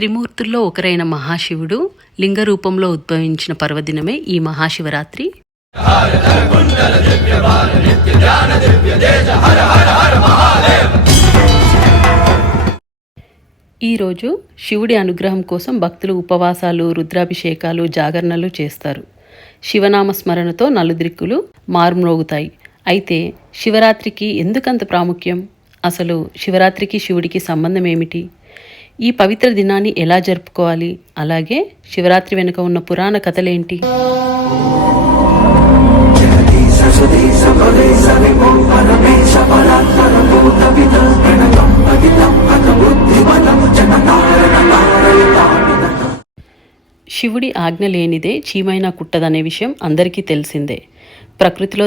త్రిమూర్తుల్లో ఒకరైన మహాశివుడు లింగ రూపంలో ఉద్భవించిన పర్వదినమే ఈ మహాశివరాత్రి. ఈరోజు శివుడి అనుగ్రహం కోసం భక్తులు ఉపవాసాలు, రుద్రాభిషేకాలు, జాగరణలు చేస్తారు. శివనామ స్మరణతో నలుదిక్కులు మారుమ్రోగుతాయి. అయితే శివరాత్రికి ఎందుకంత ప్రాముఖ్యం? అసలు శివరాత్రికి శివుడికి సంబంధం ఏమిటి? ఈ పవిత్ర దినాన్ని ఎలా జరుపుకోవాలి? అలాగే శివరాత్రి వెనుక ఉన్న పురాణ కథలేంటి? శివుడి ఆజ్ఞ లేనిదే చీమైనా కుట్టదనే విషయం అందరికీ తెలిసిందే. ప్రకృతిలో